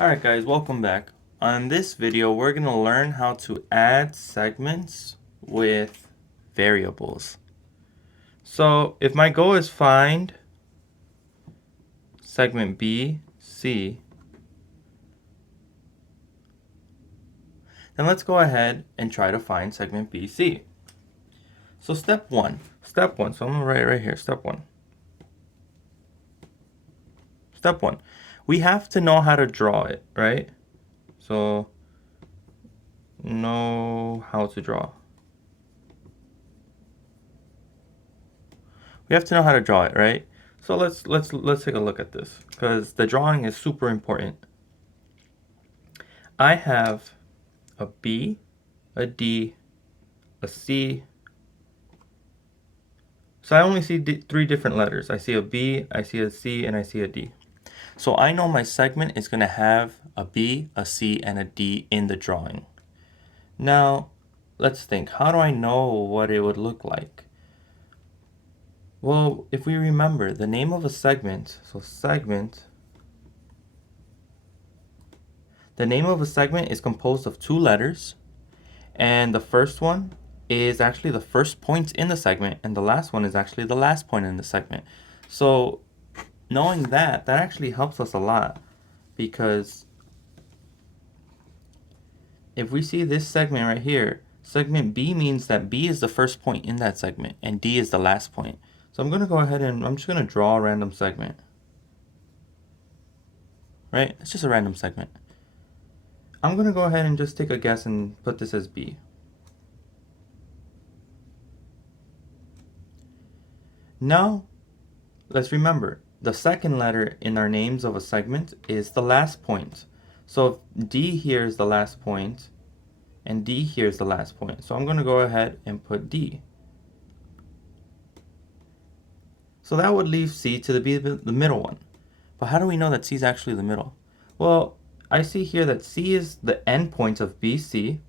Alright guys, welcome back. On this video, we're going to learn how to add segments with variables. So if my goal is find segment B, C, then let's go ahead and try to find segment B, C. So step one, so I'm going to write it right here, step one. Step one, we have to know how to draw it, right? So know how to draw. We have to know how to draw it, right? So let's take a look at this because the drawing is super important. I have a B, a D, a C. So I only see three different letters. I see a B, I see a C, and I see a D. So I know my segment is going to have a B, a C, and a D in the drawing. Now, let's think. How do I know what it would look like? Well, if we remember the name of a segment, so segment, the name of a segment is composed of two letters, and the first one is actually the first point in the segment, and the last one is actually the last point in the segment. So knowing that actually helps us a lot, because if we see this segment right here, segment B means that B is the first point in that segment, and D is the last point. So I'm going to go ahead and I'm just going to draw a random segment. Right? It's just a random segment. I'm going to go ahead and just take a guess and put this as B. Now, let's remember, the second letter in our names of a segment is the last point. So if D here is the last point, and D here is the last point. So I'm going to go ahead and put D. So that would leave C to be the middle one. But how do we know that C is actually the middle? Well, I see here that C is the end point of BC,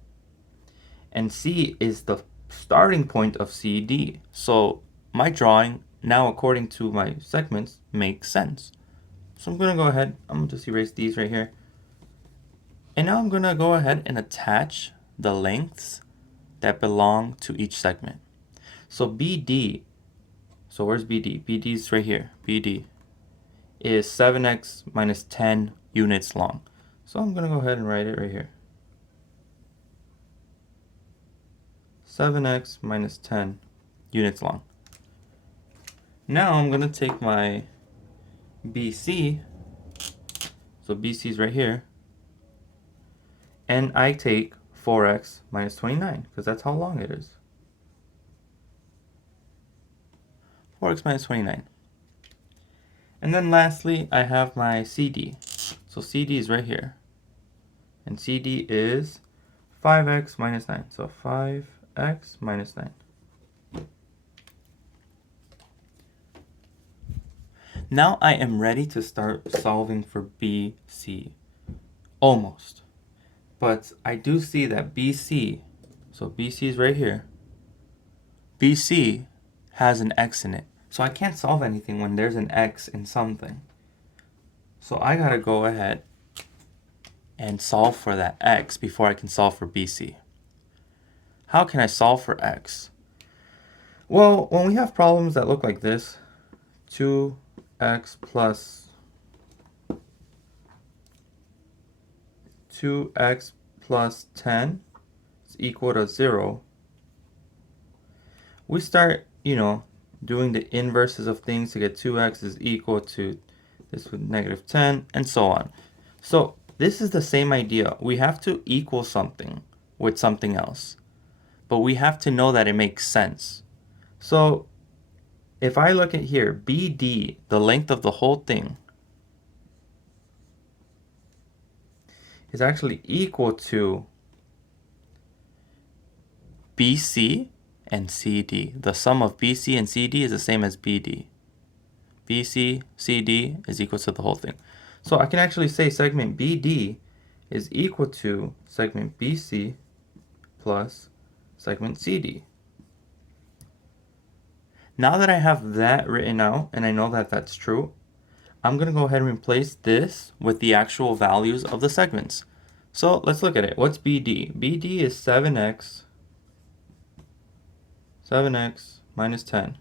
and C is the starting point of CD. So my drawing, now according to my segments, makes sense. So I'm going to go ahead, I'm going to just erase these right here. And now I'm going to go ahead and attach the lengths that belong to each segment. So BD, so where's BD? BD is right here. BD is 7x minus 10 units long. So I'm going to go ahead and write it right here. 7x minus 10 units long. Now I'm going to take my BC, so BC is right here, and I take 4x minus 29, because that's how long it is. 4x minus 29. And then lastly, I have my CD. So CD is right here. And CD is 5x minus 9. So 5x minus 9. Now I am ready to start solving for BC. Almost. But I do see that BC, so BC is right here, BC has an x in it. So I can't solve anything when there's an x in something. So I gotta go ahead and solve for that x before I can solve for BC. How can I solve for x? Well, when we have problems that look like this, 2x plus 2x plus 10 is equal to 0, we start, doing the inverses of things to get 2x is equal to this with negative 10, and so on. So this is the same idea. We have to equal something with something else, but we have to know that it makes sense. So if I look at here, BD, the length of the whole thing, is actually equal to BC and CD. The sum of BC and CD is the same as BD. BC, CD is equal to the whole thing. So I can actually say segment BD is equal to segment BC plus segment CD. Now that I have that written out and I know that that's true, I'm going to go ahead and replace this with the actual values of the segments. So let's look at it. What's BD? BD is 7x minus 10.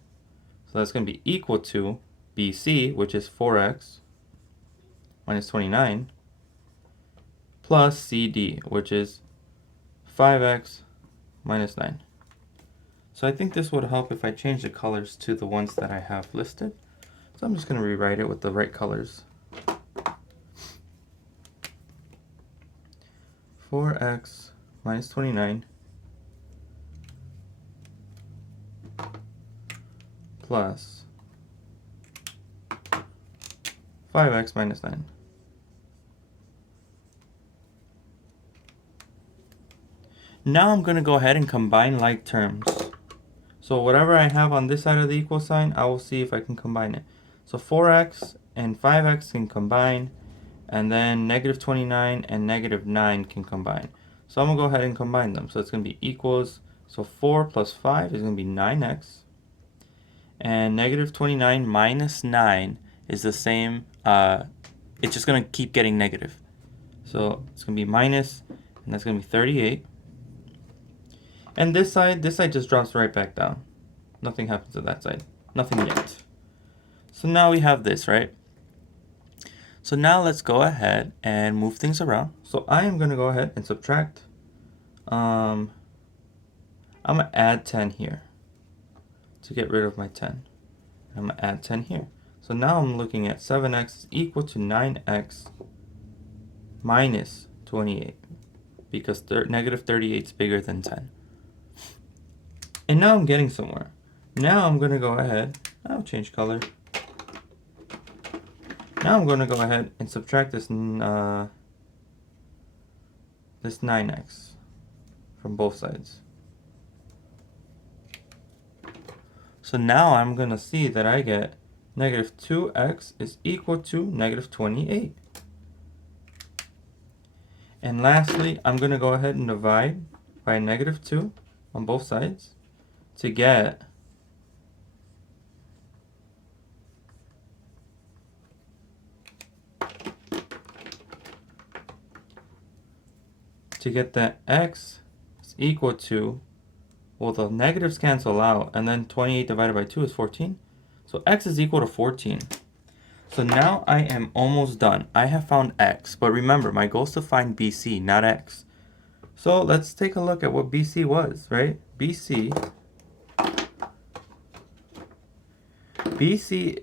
So that's going to be equal to BC, which is 4x minus 29, plus CD, which is 5x minus 9. So I think this would help if I change the colors to the ones that I have listed. So I'm just going to rewrite it with the right colors. 4x minus 29 plus 5x minus 9. Now I'm going to go ahead and combine like terms. So whatever I have on this side of the equal sign, I will see if I can combine it. So 4x and 5x can combine, and then negative 29 and negative 9 can combine. So I'm going to go ahead and combine them. So it's going to be equals, so 4 plus 5 is going to be 9x, and negative 29 minus 9 is the same, it's just going to keep getting negative. So it's going to be minus, and that's going to be 38. And this side just drops right back down. Nothing happens to that side. Nothing yet. So now we have this, right? So now let's go ahead and move things around. So I am going to go ahead and subtract. I'm going to add 10 here to get rid of my 10. I'm going to add 10 here. So now I'm looking at 7x is equal to 9x minus 28, because negative 38 is bigger than 10. And now I'm getting somewhere. Now I'm going to go ahead, I'll change color. Now I'm going to go ahead and subtract this 9x from both sides. So now I'm going to see that I get negative 2x is equal to negative 28. And lastly, I'm going to go ahead and divide by negative 2 on both sides to get that x is equal to, well, the negatives cancel out, and then 28 divided by 2 is 14. So x is equal to 14. So now I am almost done. I have found x, but remember, my goal is to find BC, not x. So let's take a look at what BC was, right? BC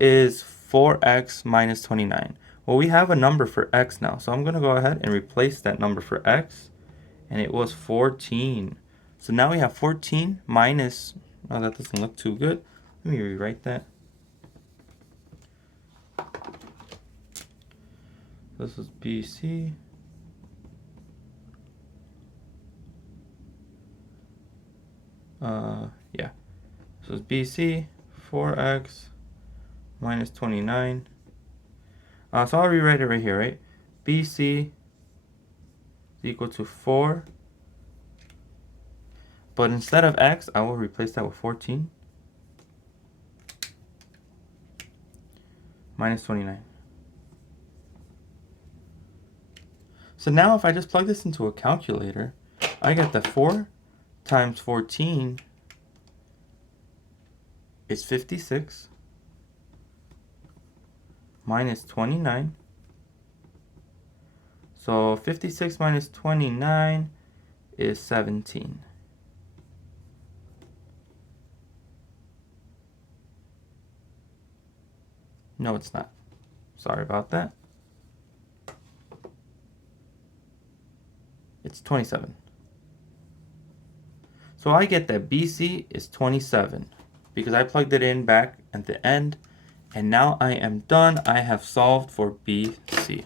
is 4x minus 29. Well, we have a number for x now, so I'm going to go ahead and replace that number for x, and it was 14. So now we have 14 minus, oh, that doesn't look too good. Let me rewrite that. This is BC. Yeah. So it's BC, 4x minus 29. So I'll rewrite it right here, right? BC is equal to 4. But instead of x, I will replace that with 14 minus 29. So now if I just plug this into a calculator, I get that 4 times 14 is 56 minus 29. So 56 minus 29 is 17. No, it's not. Sorry about that. It's 27. So I get that BC is 27 because I plugged it in back at the end, and now I am done. I have solved for BC.